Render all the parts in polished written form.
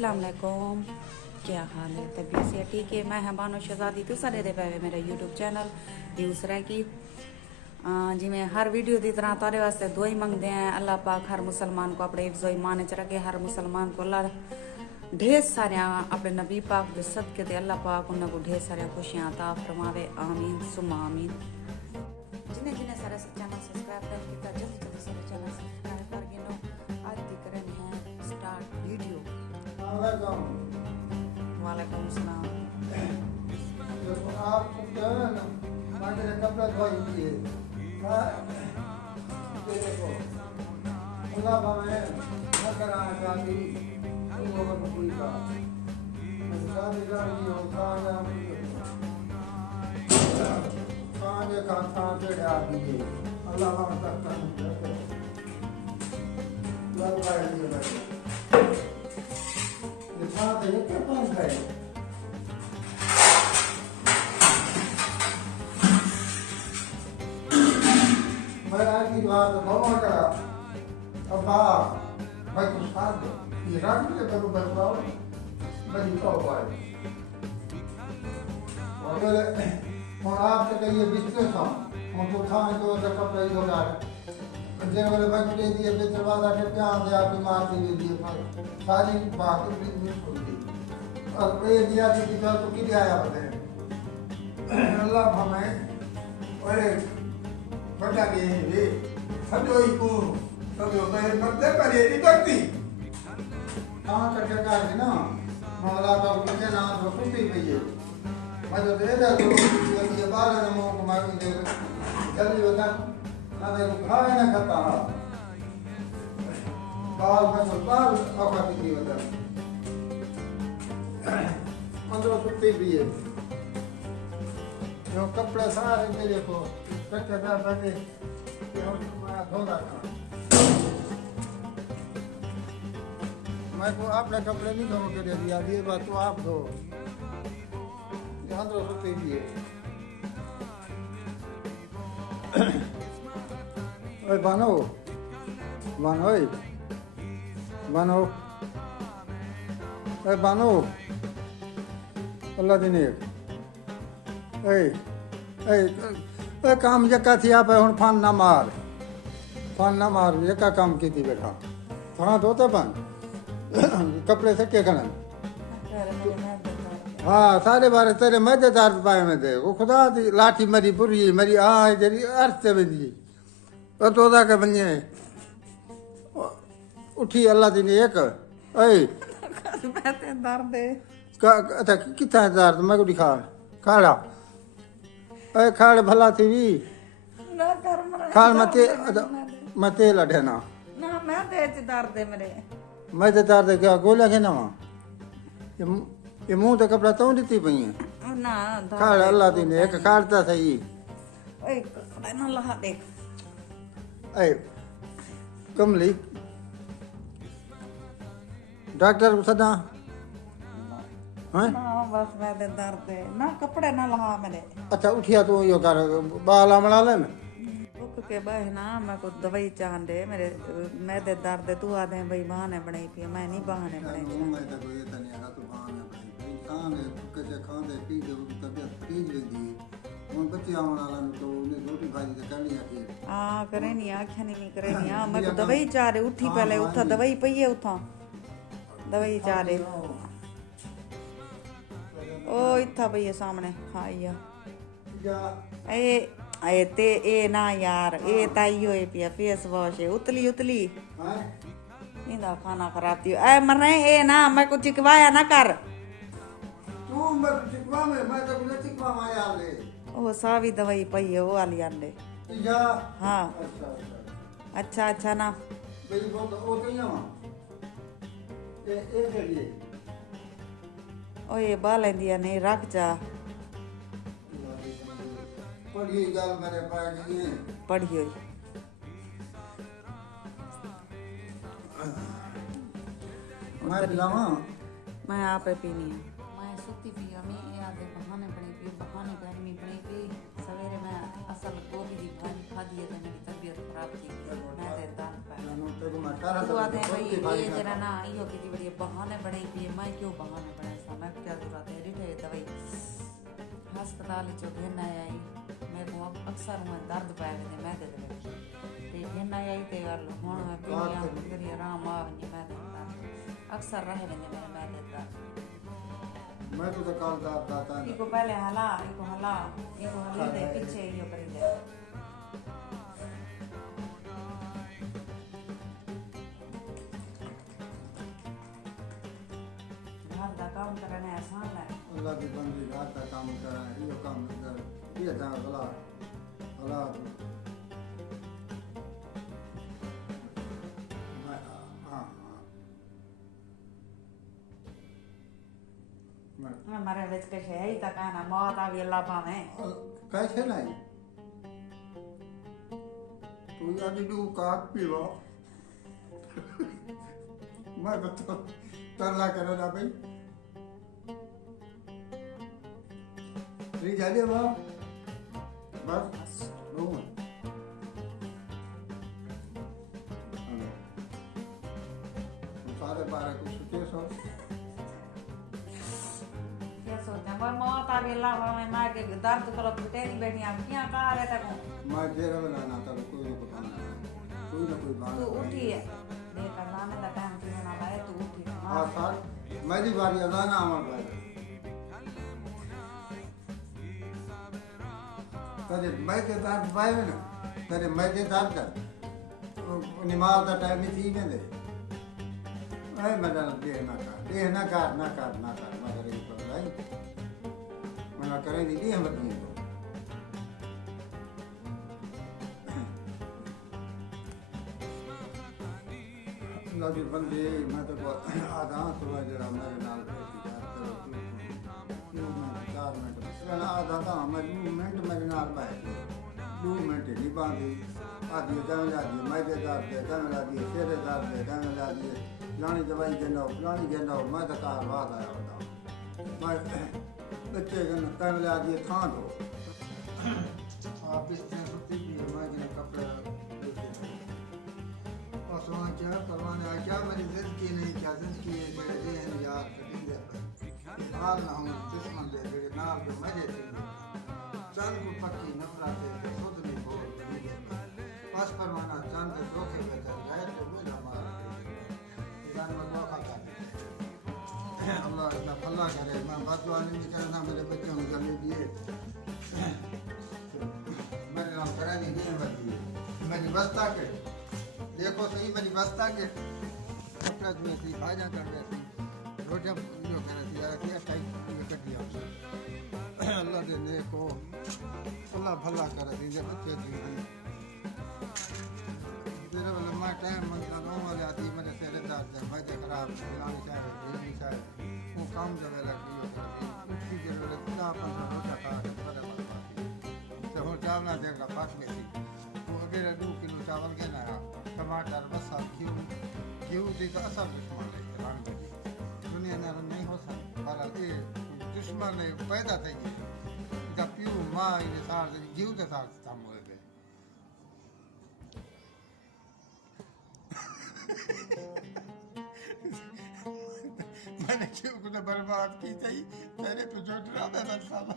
अस्सलाम वालेकुम, क्या हाल है? तबीयत से ठीक है? मैं बानो शहजादी तो सारे दे पाए मेरा यूट्यूब चैनल दूसरा की जिमें हर वीडियो की तरह तारे वास्ते दुआई मंगते हैं। अल्लाह पाक हर मुसलमान को अपने हिफ्ज़ो ईमान च रखे, हर मुसलमान को अल्लाह ढेर सारे अपने नबी पाक के सदके ते अल्लाह पाक उन्होंने ढेर सारे खुशियाँ अता फरमावे। आमीन सुम्मा आमीन। जिन्हें जिन्हें सारे चैनल सब्सक्राइब कर किया जल्दी जल्दी सारे चैनल सब्सक्राइब कर गिनो। आज दी करें हैं स्टार्ट वीडियो। वालेकुम सलाम। आप मेरे कपड़ा धोई दिए देखो अल्लाह हमें न कराना चाहती कोई का शादी करनी हो खाने का खान पे डाल दीजिए अल्लाह हम तक लगाए दिए ये साथ है क्या पंख है की बात बहुत करा अब भाई कुछ खा दो ये रात में करो बताओ बड़ी तो भाई और आप तो कहिए बिस्तर था उनको खाने को कपड़े ही होगा जिन वाले बच्चे दे दिए बेचर वाला के प्यार दे आपकी मार दे दिए सारी बात भी सुन दी और ये दिया कि तो किधर आया बताए अल्लाह हमें और बता के वे सजो ही को सजो मैं मध्य पर ये नहीं करती कहाँ करके काट ना माला का कितने नाम तो सुनती पई है मैं तो दे दे तो ये बाल ने मुंह को मार दे जल्दी बता ना दे खाए ना खाता बाल में तो बाल आका की बता अंदर सुनती भी है जो कपड़े सारे मेरे को कच्चा बने धोना मैं को आपने कपड़े नहीं धो के दे दिया ये बात तो आप धो ध्यान रखो के लिए ओए बानो बानो बानो ओए बानो अल्लाह दिने ए ए काम जका थी आप हुन फान ना मार जका काम की थी बेटा थोड़ा धोते बन कपड़े से के खनन हाँ सारे बारे तेरे मजेदार पाए में दे वो खुदा दी लाठी मरी बुरी मरी जरी अर्थ से बंदी और तोदा के बनिए उठी अल्लाह दी ने एक ए बैठे दर्द है का अच्छा कितना दर्द मैं को दिखा खाड़ा ए खाड़ भला थी भी ना कर मर खाड़ मते लड़े ना मैं तेज दर्द है मेरे मैं तो दर्द क्या गोला के ना ये मुंह तो कपड़ा तो देती पई है ना खाड़ अल्लाह दी ने एक खाड़ता सही ओए कपड़ा ना लहा देख ए कमली डॉक्टर को सदा हैं ना बस मैं ते दर्द है ना कपड़े ना लहा मेरे अच्छा उठिया तू यो कर बाल अमला ले भूख के बहना मैं को दवाई चाहन दे मेरे मैं ते दर्द तू आ दे भाई बहाने बनाई पी मैं नहीं बहाने बनाई मैं तो ये तने आगा तू बहाने बनाई इंसान है कचे खांदे पींदे उसकी तबीयत ठीक रहती है उन बच्चे आवन वाला तो उन्हें रोटी भाजी तो करनी आती हां करे नहीं आख्या नहीं करे नहीं मैं को दवाई चाह रे उठी पहले उठा दवाई पई है उठा दवाई चाह रे ओ इत्था भैया सामने खाइया ए ते ए ना यार ए ताइयो ए पिया फेस वॉश है उतली इंदा खाना खराब थी ए मरने ए ना मैं कुछ चिकवाया ना कर तू मत चिकवा में मैं तो कुछ चिकवा माया ले ओ सावी दवाई पई है वो वाली आंदे या हां अच्छा ना मेरी बात ओ तो ना ए के लिए ओ ये बाल दिया नहीं रख जा पढ़ी गल मेरे पास नहीं पढ़ियो मैं पिलावा मैं आप पीनी है मैं सुती पी अमी आधे बहाने गर्मी बनी पी सवेरे मैं असल गोभी दी भाजी खा दी है मेरी तबीयत खराब थी मैं ते दाल पाया देखो मैं तारा तू आते हैं भाई ये जरा ना यो की बड़ी बहाने बड़े भी मैं क्यों बहाने बड़े सा मैं क्या जरूरत है रिठे दवाई अस्पताल चो घेना आई मैं को अक्सर मैं दर्द पाए ने मैं दे दे ते घेना आई ते गल हुन मैं पीलिया मेरी आराम आ नहीं मैं देता अक्सर रह वेंदे मेरे मैं देता मैं तो काल दाता है इको पहले हला इको हली दे पीछे यो कर दे घर दा काम करना आसान है अल्लाह की बंदी रात का काम कर रहा है ये काम कर ये था गला गला हाँ हमारे बेच के है ही तक ना मौत आ भी अल्लाह पावे कैसे नहीं तू याद दू काट पीवा मैं तो तरला करो ना भाई फ्री जा दे वाह बस लो सारे बारह कुछ सोचे सो क्या सोचा मैं मौत आ भी अल्लाह पावे मार के दर्द करो पिटे नहीं बैठी आप क्या कहा रहे तक मैं जेरा बनाना था कोई ना कोई खाना कोई ना कोई बात तू उठी है देख अल्लाह ने टाइम की ना लाए तू उठी हाँ सर मेरी बारी अजाना अमर भाई तेरे मैं के दर्द पाए ना तेरे मैं के दर्द निमाज का टाइम ही थी में दे ऐ मदन दे ना कर मगर ये तो भाई मना करे नहीं दी हम बदली तो अल्लाह के बंदे मैं तो आधा थोड़ा जरा मेरे नाल आधा था मैं 2 मिनट मेरे नाल बैठ 2 मिनट नहीं बांधी आधी दम ला दी मैं दर्द दे दम ला दी सिर दर्द दे दम ला दी फलानी दवाई देना फलानी देना मैं तो कार बात आया होता मैं बच्चे का दम ला दी खां दो आप इस तरह सुती भी मैं के कपड़े और सोना क्या परवाना क्या मेरी जिंदगी नहीं क्या जिंदगी मेरे हैं यार कभी दे हाल ना हम दुश्मन दे मेरे नाम पे मजे थे चांद को पक्की नफरत है खुद नहीं बोल पास परवाना चांद के धोखे में चल जाए तो मुझे मार जान में धोखा कर अल्लाह इतना भला करे मैं बदवानी नहीं करना मेरे बच्चों को गले दिए मेरे नाम करा नहीं बदली मेरी बस्ता के देखो सही मेरी बस्ता के कपड़ा धुए थी भाजा कर गए थी रोटियां जो कर रही है क्या टाइप ये कर दिया अल्लाह दे देखो अल्लाह भला कर दी जब बच्चे जी तेरे वाले मैं टाइम मतलब नो वाले आती मेरे तेरे दाद है मैं खराब लानी चाहिए ये चाहिए वो काम जब लगी हो उसी के वाले खुदा अपन रोटा खा करे वाला तो हो चावल देगा पास में थी वो अगर 2 किलो चावल के ना टमाटर बस घी दी का असर दुश्मन है रानी दुनिया में नहीं हो सकता पर ये दुश्मन पैदा थे इसका प्यू माँ ये सार घी के साथ काम हो गए मैंने क्यों कुछ बर्बाद की थी तेरे पे जो ड्रामा था साला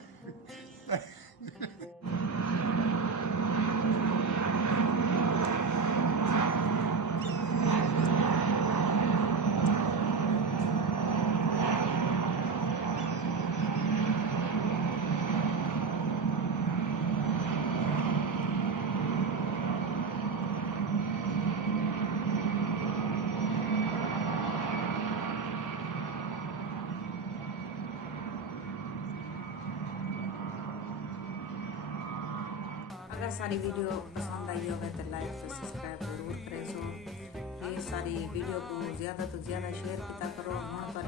अगर सारी वीडियो पसंद आई हो तो लाइक और सब्सक्राइब जरूर करें सो प्लीज़ सारी वीडियो को ज़्यादा तो ज़्यादा शेयर किया करो। हम पर